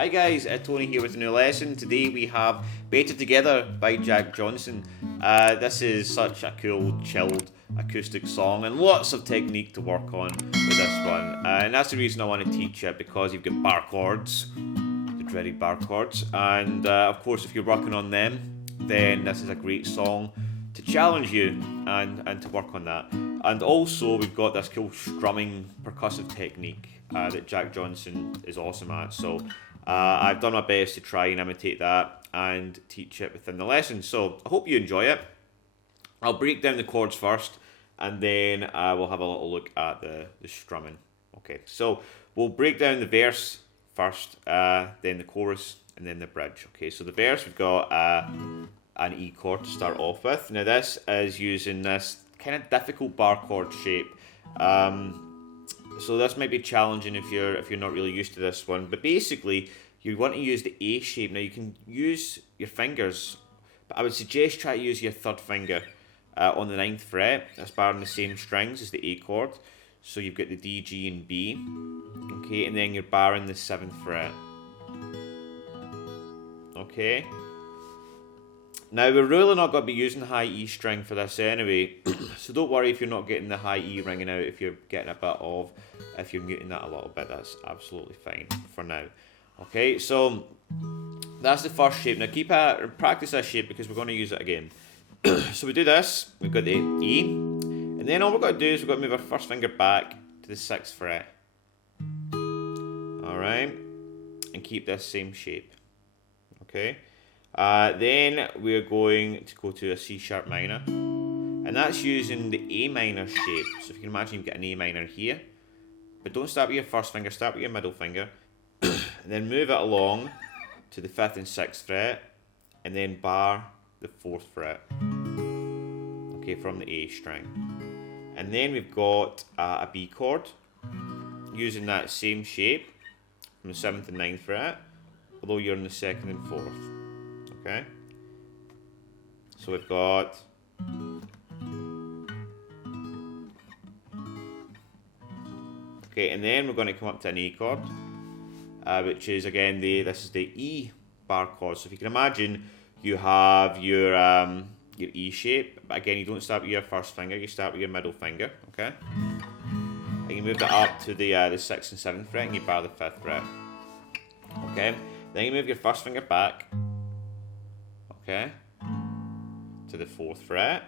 Hi guys, Tony here with a new lesson. Today we have Better Together by Jack Johnson. This is such a cool, chilled acoustic song and lots of technique to work on with this one. And that's the reason I want to teach it, because you've got bar chords, the dreaded bar chords. And of course, if you're working on them, then this is a great song to challenge you and to work on that. And also we've got this cool strumming percussive technique that Jack Johnson is awesome at. So I've done my best to try and imitate that and teach it within the lesson. So I hope you enjoy it. I'll break down the chords first, and then we'll have a little look at the strumming. Okay, so we'll break down the verse first, then the chorus, and then the bridge. Okay, so the verse, we've got an E chord to start off with. Now this is using this kind of difficult bar chord shape. So this might be challenging if you're not really used to this one. But basically, you want to use the A shape. Now you can use your fingers, but I would suggest try to use your third finger on the 9th fret. That's barring the same strings as the A chord. So you've got the D, G, and B. Okay, and then you're barring the 7th fret. Okay. Now, we're really not going to be using the high E string for this anyway, so don't worry if you're not getting the high E ringing out. If you're getting a bit of, if you're muting that a little bit, that's absolutely fine for now. Okay, so that's the first shape. Now, practice this shape because we're going to use it again. So we do this, we've got the E, and then all we've got to do is we've got to move our first finger back to the 6th fret. Alright, and keep this same shape. Okay. Then we're going to go to a C sharp minor, and that's using the A minor shape. So if you can imagine, you've got an A minor here, but don't start with your first finger, start with your middle finger, and then move it along to the 5th and 6th fret, and then bar the 4th fret, okay, from the A string. And then we've got a B chord, using that same shape from the 7th and 9th fret, although you're in the 2nd and 4th. Okay, so we've got and then we're going to come up to an E chord, which is again this is the E bar chord. So if you can imagine, you have your E shape, but again you don't start with your first finger, you start with your middle finger. Okay, and you move that up to the 6th and 7th fret, and you bar the 5th fret. Okay, then you move your first finger back. Okay, to the 4th fret,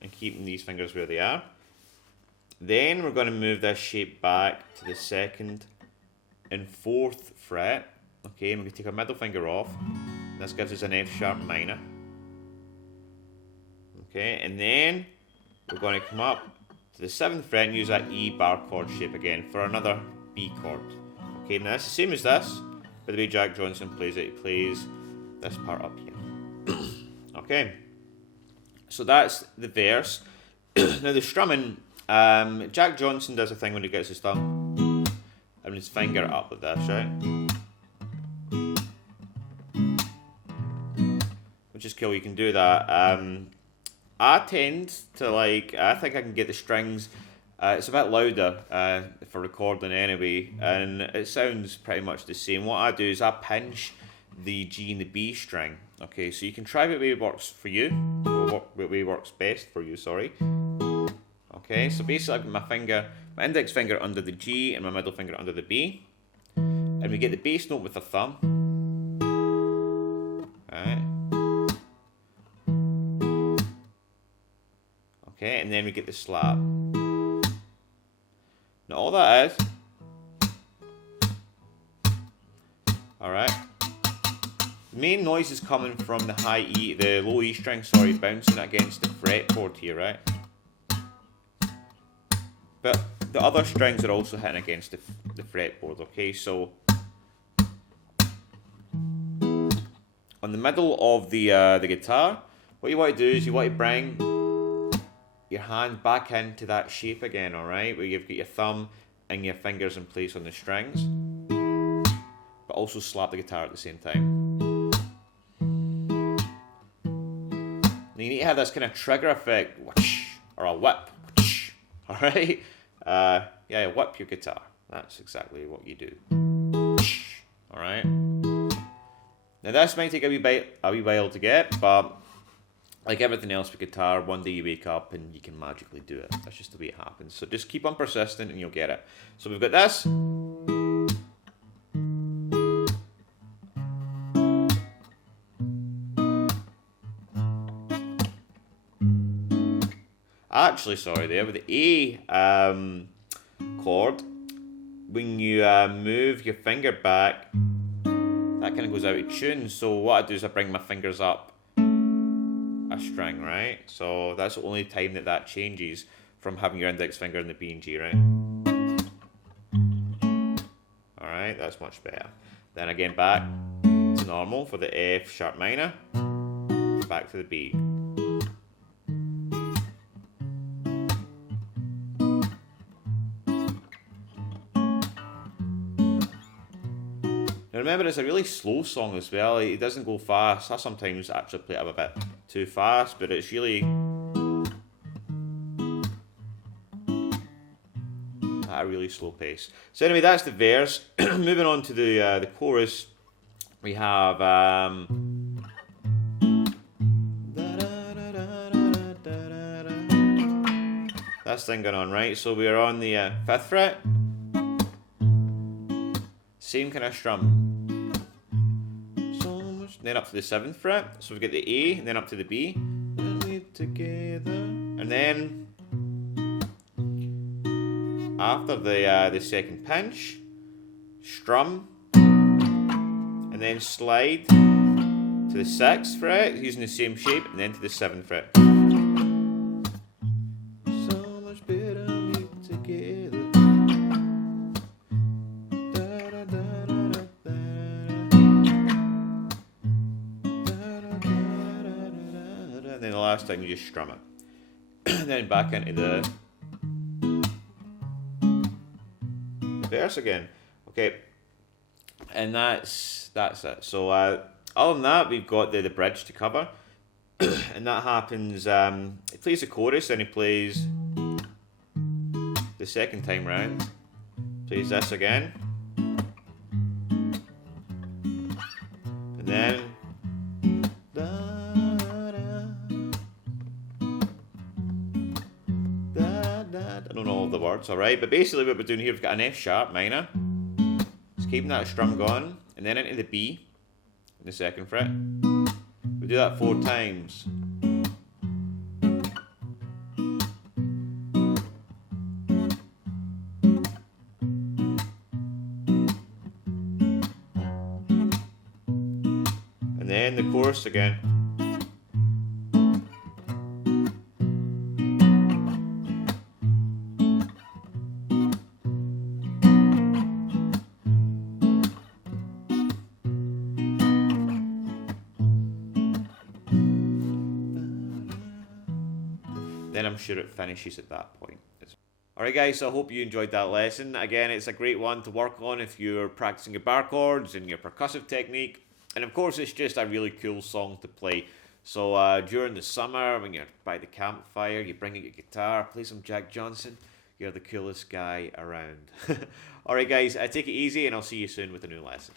and keeping these fingers where they are. Then we're going to move this shape back to the 2nd and 4th fret. Okay, and we're going to take our middle finger off. This gives us an F sharp minor. Okay, and then we're going to come up to the 7th fret and use that E bar chord shape again for another B chord. Okay, now it's the same as this, but the way Jack Johnson plays it, he plays this part up here. Okay, so that's the verse. Now the strumming, Jack Johnson does a thing when he gets his thumb and his finger up like this, right? Which is cool, you can do that. I tend to I think I can get the strings, it's a bit louder for recording anyway, and it sounds pretty much the same. What I do is I pinch the G and the B string. Okay, so you can try what way works for you, or what way works best for you, sorry. Okay, so basically I've got my index finger under the G and my middle finger under the B, and we get the bass note with the thumb. Alright. Okay, and then we get the slap. Now all that is, alright, the main noise is coming from the the low E string, sorry, bouncing against the fretboard here, right? But the other strings are also hitting against the fretboard, okay? So on the middle of the guitar, what you want to do is you want to bring your hand back into that shape again, alright? Where you've got your thumb and your fingers in place on the strings, but also slap the guitar at the same time. You need to have this kind of trigger effect, whoosh, or a whip, whoosh, alright? Yeah, whip your guitar. That's exactly what you do. Alright? Now this might take a wee while to get, but like everything else with guitar, one day you wake up and you can magically do it. That's just the way it happens. So just keep on persistent and you'll get it. So we've got this. Actually, sorry, there with the A chord, when you move your finger back, that kind of goes out of tune. So what I do is I bring my fingers up a string, right? So that's the only time that changes from having your index finger in the B and G, right? Alright, that's much better. Then again back to normal for the F sharp minor, back to the B. Now remember, it's a really slow song as well. It doesn't go fast. I sometimes actually play it a bit too fast, but it's really at a really slow pace. So anyway, that's the verse. Moving on to the chorus, we have this thing going on, right? So we're on the 5th fret. Same kind of strum. So much. Then up to the 7th fret. So we get the A, and then up to the B. Together. And then after the second pinch, strum, and then slide to the 6th fret using the same shape, and then to the 7th fret. So much better me together. And then the last time you just strum it. And then back into the verse again. Okay, and that's it. So other than that, we've got the bridge to cover, and that happens. He plays the chorus, then he plays the second time round. Plays this again, and then. I don't know all the words, alright, but basically what we're doing here, we've got an F sharp minor, just keeping that strum going, and then into the B in the 2nd fret. We do that 4 times. And then the chorus again. Then I'm sure it finishes at that point. Alright guys, so I hope you enjoyed that lesson. Again, it's a great one to work on if you're practicing your bar chords and your percussive technique. And of course, it's just a really cool song to play. So during the summer, when you're by the campfire, you bring out your guitar, play some Jack Johnson. You're the coolest guy around. Alright guys, take it easy and I'll see you soon with a new lesson.